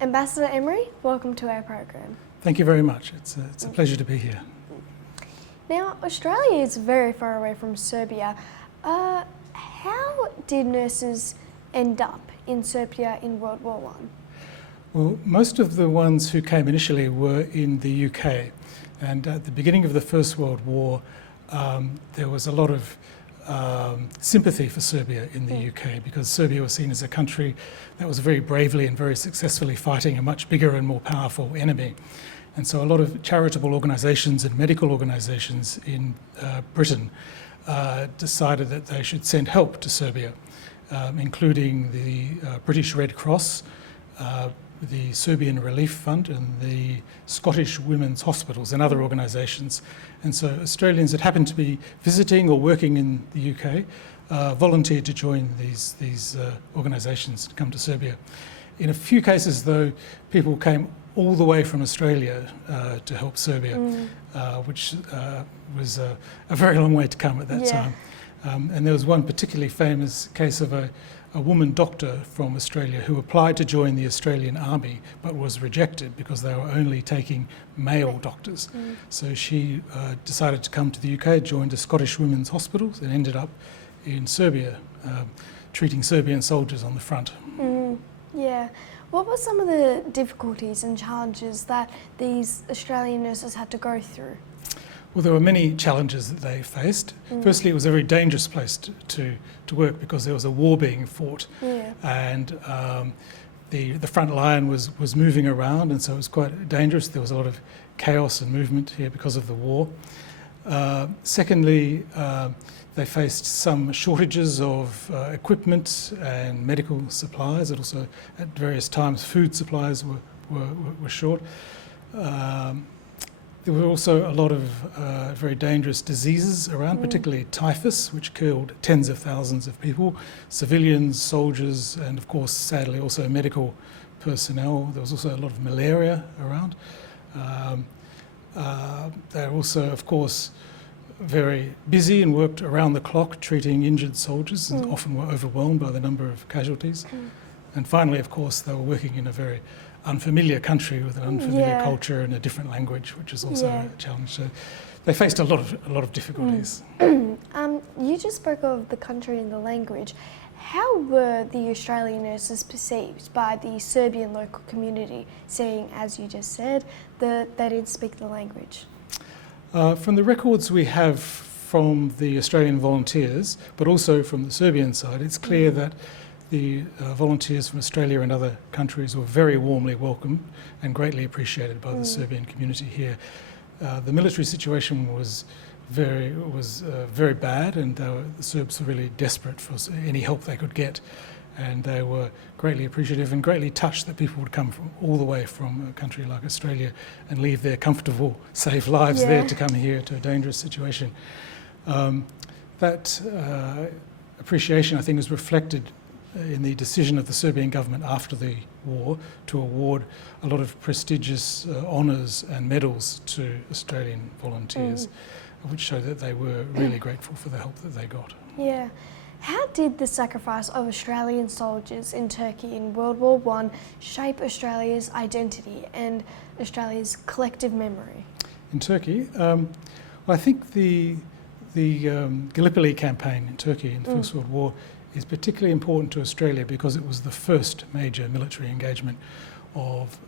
Ambassador Emery, welcome to our program. Thank you very much. It's a pleasure to be here. Now, Australia is very far away from Serbia. How did nurses end up in Serbia in World War I? Well, most of the ones who came initially were in the UK, and at the beginning of the First World War there was a lot of sympathy for Serbia in the UK, because Serbia was seen as a country that was very bravely and very successfully fighting a much bigger and more powerful enemy. And so a lot of charitable organisations and medical organisations in Britain decided that they should send help to Serbia, including the British Red Cross, the Serbian Relief Fund and the Scottish Women's Hospitals and other organisations. And so Australians that happened to be visiting or working in the UK volunteered to join these organisations to come to Serbia. In a few cases, though, people came all the way from Australia to help Serbia, which was a very long way to come at that time. And there was one particularly famous case of a woman doctor from Australia who applied to join the Australian Army but was rejected because they were only taking male doctors. So she decided to come to the UK, joined the Scottish Women's Hospitals and ended up in Serbia, treating Serbian soldiers on the front. Yeah. What were some of the difficulties and challenges that these Australian nurses had to go through? Well, there were many challenges that they faced. Firstly, it was a very dangerous place to work because there was a war being fought, and the front line was moving around, and so it was quite dangerous. There was a lot of chaos and movement here because of the war. Secondly, they faced some shortages of equipment and medical supplies, and also at various times food supplies were short. There were also a lot of very dangerous diseases around, particularly typhus, which killed tens of thousands of people, civilians, soldiers, and of course, sadly, also medical personnel. There was also a lot of malaria around. They were also, of course, very busy and worked around the clock treating injured soldiers, and often were overwhelmed by the number of casualties. And finally, of course, they were working in a very unfamiliar country with an unfamiliar culture and a different language, which is also a challenge. So they faced a lot of difficulties. You just spoke of the country and the language. How were the Australian nurses perceived by the Serbian local community, seeing, as you just said, that they didn't speak the language? From the records we have from the Australian volunteers, but also from the Serbian side, it's clear that the volunteers from Australia and other countries were very warmly welcomed and greatly appreciated by the Serbian community here. The military situation was very bad, and the Serbs were really desperate for any help they could get, and they were greatly appreciative and greatly touched that people would come from all the way from a country like Australia and leave their comfortable, safe lives there to come here to a dangerous situation. That appreciation, I think, was reflected in the decision of the Serbian government after the war to award a lot of prestigious honours and medals to Australian volunteers, which showed that they were really grateful for the help that they got. Yeah. How did the sacrifice of Australian soldiers in Turkey in World War I shape Australia's identity and Australia's collective memory? In Turkey, well, I think the Gallipoli campaign in Turkey in the First World War is particularly important to Australia because it was the first major military engagement of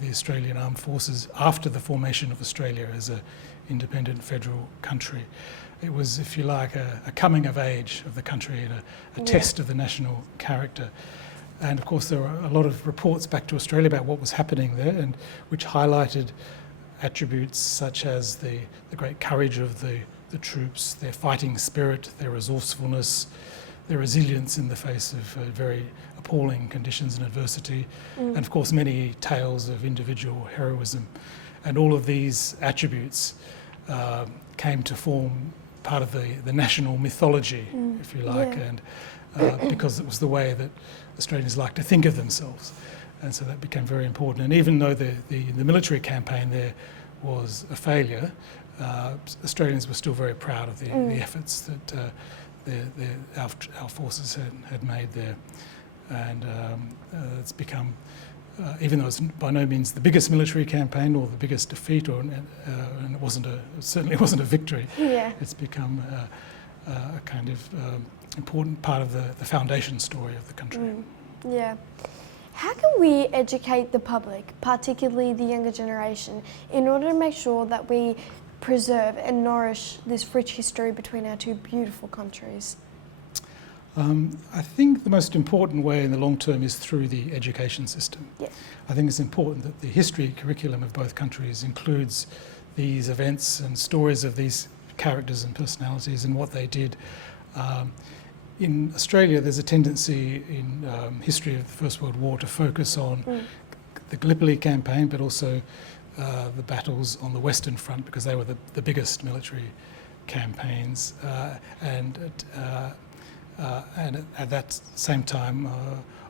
the Australian Armed Forces after the formation of Australia as an independent federal country. It was, if you like, a coming of age of the country and a test of the national character. And of course there were a lot of reports back to Australia about what was happening there, and which highlighted attributes such as the great courage of the troops, their fighting spirit, their resourcefulness, their resilience in the face of very appalling conditions and adversity, and of course many tales of individual heroism. And all of these attributes came to form part of the national mythology, if you like, and because it was the way that Australians like to think of themselves. And so that became very important. And even though the military campaign there was a failure, Australians were still very proud of the efforts that our forces had made there. And it's become even though it's by no means the biggest military campaign or the biggest defeat, and it certainly wasn't a victory. Yeah. It's become a kind of important part of the foundation story of the country. Yeah. How can we educate the public, particularly the younger generation, in order to make sure that we preserve and nourish this rich history between our two beautiful countries? I think the most important way in the long term is through the education system. Yeah. I think it's important that the history curriculum of both countries includes these events and stories of these characters and personalities and what they did. In Australia, there's a tendency in history of the First World War to focus on the Gallipoli campaign, but also the battles on the Western Front, because they were the biggest military campaigns, and at that same time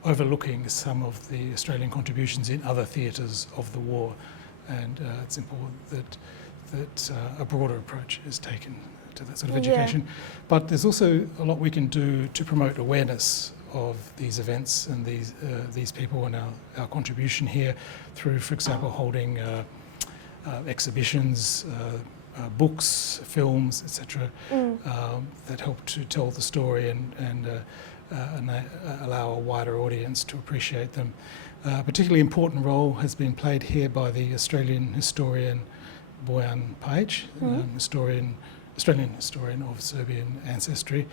overlooking some of the Australian contributions in other theatres of the war. And it's important that a broader approach is taken to that sort of education. But there's also a lot we can do to promote awareness of these events and these people and our contribution here through, for example, holding exhibitions, books, films, etc., that help to tell the story and allow a wider audience to appreciate them. A particularly important role has been played here by the Australian historian Bojan Pajic, Australian historian of Serbian ancestry.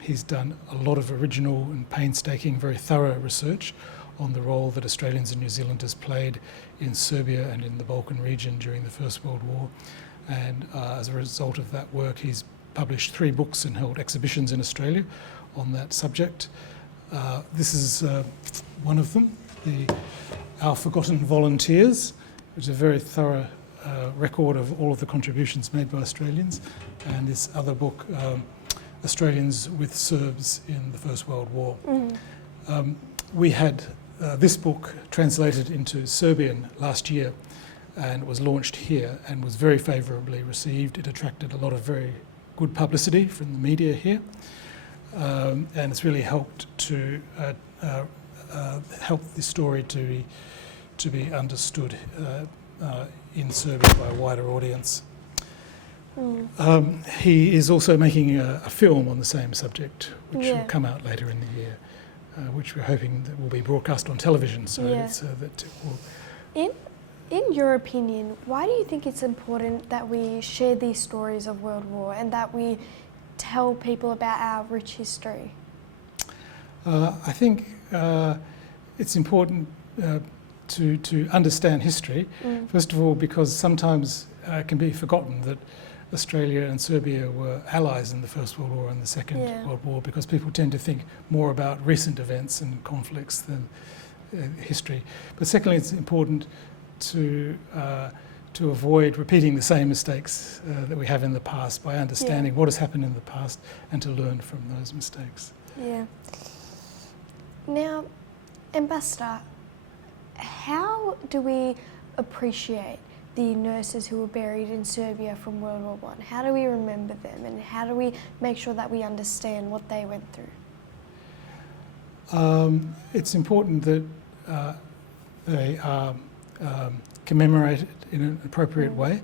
He's done a lot of original and painstaking, very thorough research on the role that Australians and New Zealanders played in Serbia and in the Balkan region during the First World War. And as a result of that work, he's published 3 books and held exhibitions in Australia on that subject. This is one of them, Our Forgotten Volunteers, which is a very thorough record of all of the contributions made by Australians, and this other book, Australians with Serbs in the First World War. We had this book translated into Serbian last year and was launched here and was very favourably received. It attracted a lot of very good publicity from the media here, and it's really helped to help the story to be understood in Serbia by a wider audience. He is also making a film on the same subject, which will come out later in the year, which we're hoping that will be broadcast on television, so that it will. In your opinion, why do you think it's important that we share these stories of World War and that we tell people about our rich history? I think it's important to understand history, first of all, because sometimes it can be forgotten that Australia and Serbia were allies in the First World War and the Second World War, because people tend to think more about recent events and conflicts than history. But secondly, it's important to avoid repeating the same mistakes that we have in the past by understanding what has happened in the past and to learn from those mistakes. Yeah. Now, Ambassador, how do we appreciate the nurses who were buried in Serbia from World War I? How do we remember them, and how do we make sure that we understand what they went through? It's important that they are commemorated in an appropriate way,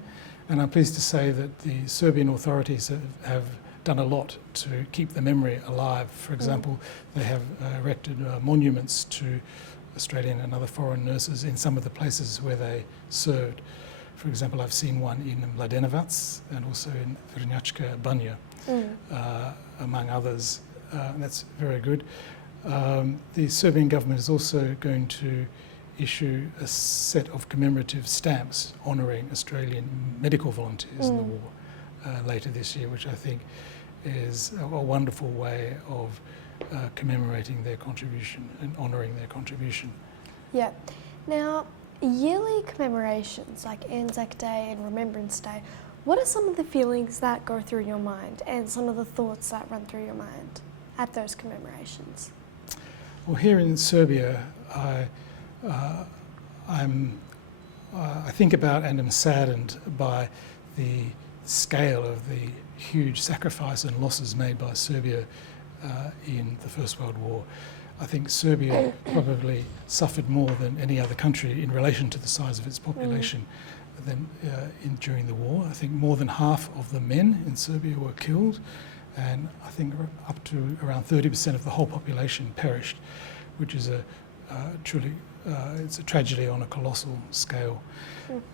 and I'm pleased to say that the Serbian authorities have done a lot to keep the memory alive. For example, they have erected monuments to Australian and other foreign nurses in some of the places where they served. For example, I've seen one in Mladenovac and also in Vrnjačka Banja, among others, and that's very good. The Serbian government is also going to issue a set of commemorative stamps honouring Australian medical volunteers in the war later this year, which I think is a wonderful way of commemorating their contribution and honouring their contribution. Yeah. Now, yearly commemorations like Anzac Day and Remembrance Day, what are some of the feelings that go through your mind and some of the thoughts that run through your mind at those commemorations? Well, here in Serbia, I think about and am saddened by the scale of the huge sacrifice and losses made by Serbia in the First World War. I think Serbia probably suffered more than any other country in relation to the size of its population during the war. I think more than half of the men in Serbia were killed, and I think up to around 30% of the whole population perished, which is truly it's a tragedy on a colossal scale.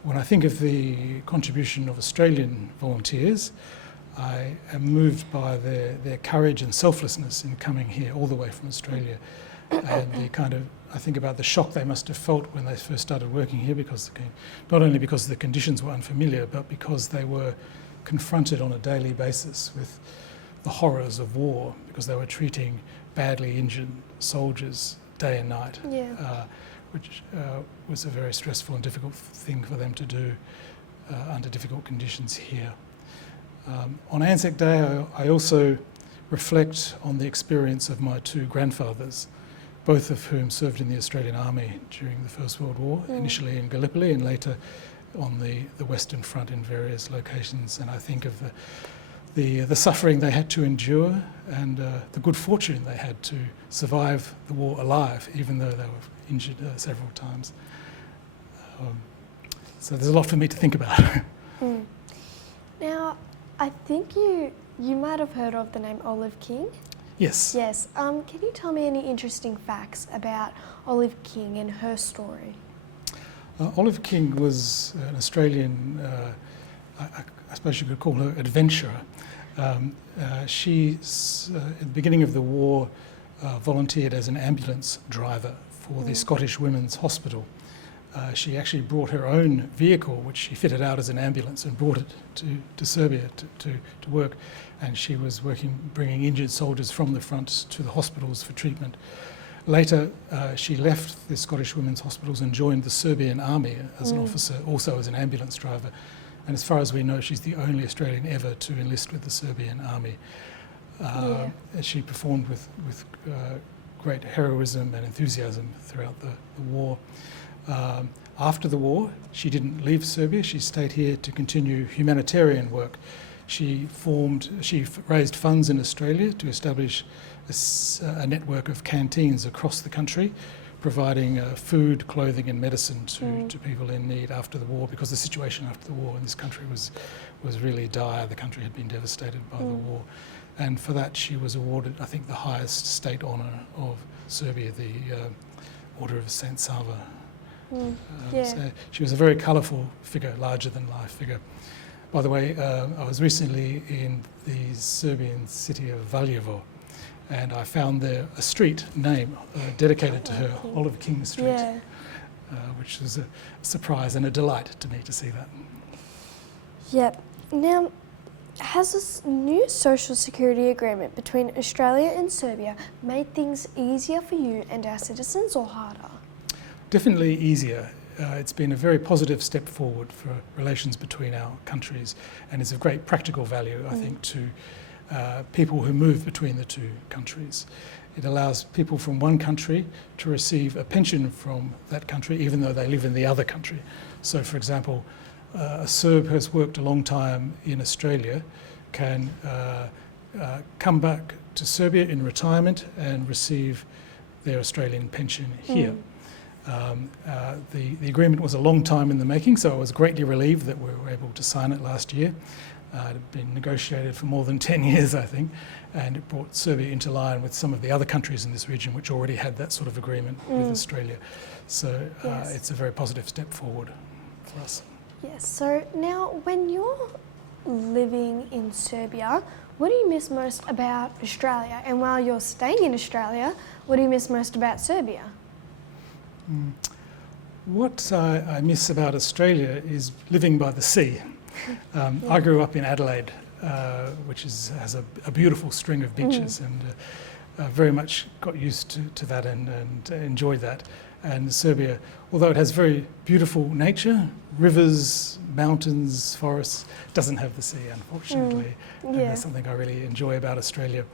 When I think of the contribution of Australian volunteers, I am moved by their courage and selflessness in coming here all the way from Australia, and I think about the shock they must have felt when they first started working here, because not only because the conditions were unfamiliar, but because they were confronted on a daily basis with the horrors of war, because they were treating badly injured soldiers day and night, which was a very stressful and difficult thing for them to do under difficult conditions here. On Anzac Day, I also reflect on the experience of my two grandfathers, both of whom served in the Australian Army during the First World War, initially in Gallipoli and later on the Western Front in various locations. And I think of the suffering they had to endure and the good fortune they had to survive the war alive, even though they were injured several times. So there's a lot for me to think about. Now, I think you might have heard of the name Olive King. Yes. Yes. Can you tell me any interesting facts about Olive King and her story? Olive King was an Australian, I suppose you could call her adventurer. She, at the beginning of the war, volunteered as an ambulance driver for the Scottish Women's Hospital. She actually brought her own vehicle, which she fitted out as an ambulance, and brought it to Serbia to work. And she was bringing injured soldiers from the front to the hospitals for treatment. Later, she left the Scottish Women's Hospitals and joined the Serbian Army as an officer, also as an ambulance driver. And as far as we know, she's the only Australian ever to enlist with the Serbian Army. She performed with great heroism and enthusiasm throughout the war. After the war, she didn't leave Serbia. She stayed here to continue humanitarian work. She raised funds in Australia to establish a network of canteens across the country, providing food, clothing and medicine to people in need after the war, because the situation after the war in this country was really dire. The country had been devastated by the war. And for that she was awarded, I think, the highest state honour of Serbia, the Order of St. Sava. So she was a very colourful figure, larger than life figure. By the way, I was recently in the Serbian city of Valjevo, and I found there a street name dedicated to her, Olive King Street, which was a surprise and a delight to me to see that. Yep. Now, has this new social security agreement between Australia and Serbia made things easier for you and our citizens, or harder? Definitely easier. It's been a very positive step forward for relations between our countries, and is of great practical value, I think, to people who move between the two countries. It allows people from one country to receive a pension from that country even though they live in the other country. So, for example, a Serb who has worked a long time in Australia can come back to Serbia in retirement and receive their Australian pension here. The agreement was a long time in the making, so I was greatly relieved that we were able to sign it last year. It had been negotiated for more than 10 years, I think, and it brought Serbia into line with some of the other countries in this region which already had that sort of agreement with Australia. So it's a very positive step forward for us. Yes, so now when you're living in Serbia, what do you miss most about Australia? And while you're staying in Australia, what do you miss most about Serbia? What I miss about Australia is living by the sea. I grew up in Adelaide, which has a beautiful string of beaches, and very much got used to that and enjoyed that. And Serbia, although it has very beautiful nature, rivers, mountains, forests, doesn't have the sea, unfortunately. And that's something I really enjoy about Australia.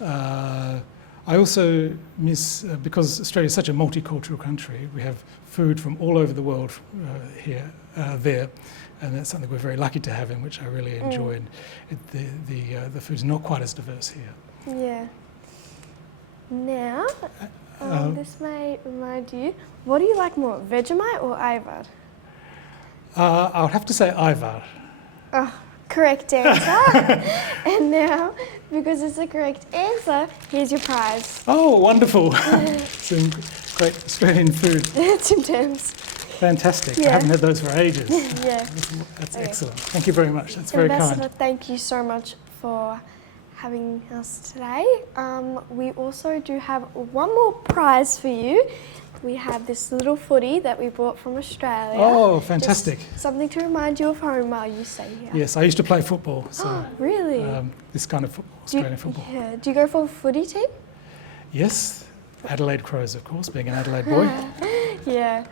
I also miss, because Australia is such a multicultural country, we have food from all over the world there, and that's something we're very lucky to have, in which I really enjoy. And the food's not quite as diverse here. Yeah. Now, this may remind you, what do you like more, Vegemite or Ivar? I would have to say Ivar. Oh, correct answer. And now, because it's the correct answer, here's your prize. Oh, wonderful. Some great Australian food. Tim Tams. Fantastic. Yeah. I haven't had those for ages. Yeah. That's Okay. excellent. Thank you very much. That's very Ambassador, kind. thank you so much for having us today. We also do have one more prize for you. We have this little footy that we brought from Australia. Oh, fantastic. Just something to remind you of home while you stay here. Yes, I used to play football, so Really? this kind of Australian football. Yeah. Do you go for a footy team? Yes, Adelaide Crows, of course, being an Adelaide boy. Yeah.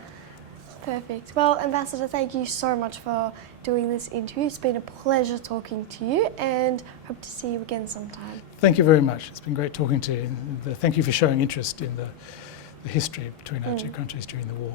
Perfect. Well, Ambassador, thank you so much for doing this interview. It's been a pleasure talking to you and hope to see you again sometime. Thank you very much. It's been great talking to you. And thank you for showing interest in the history between our two countries during the war.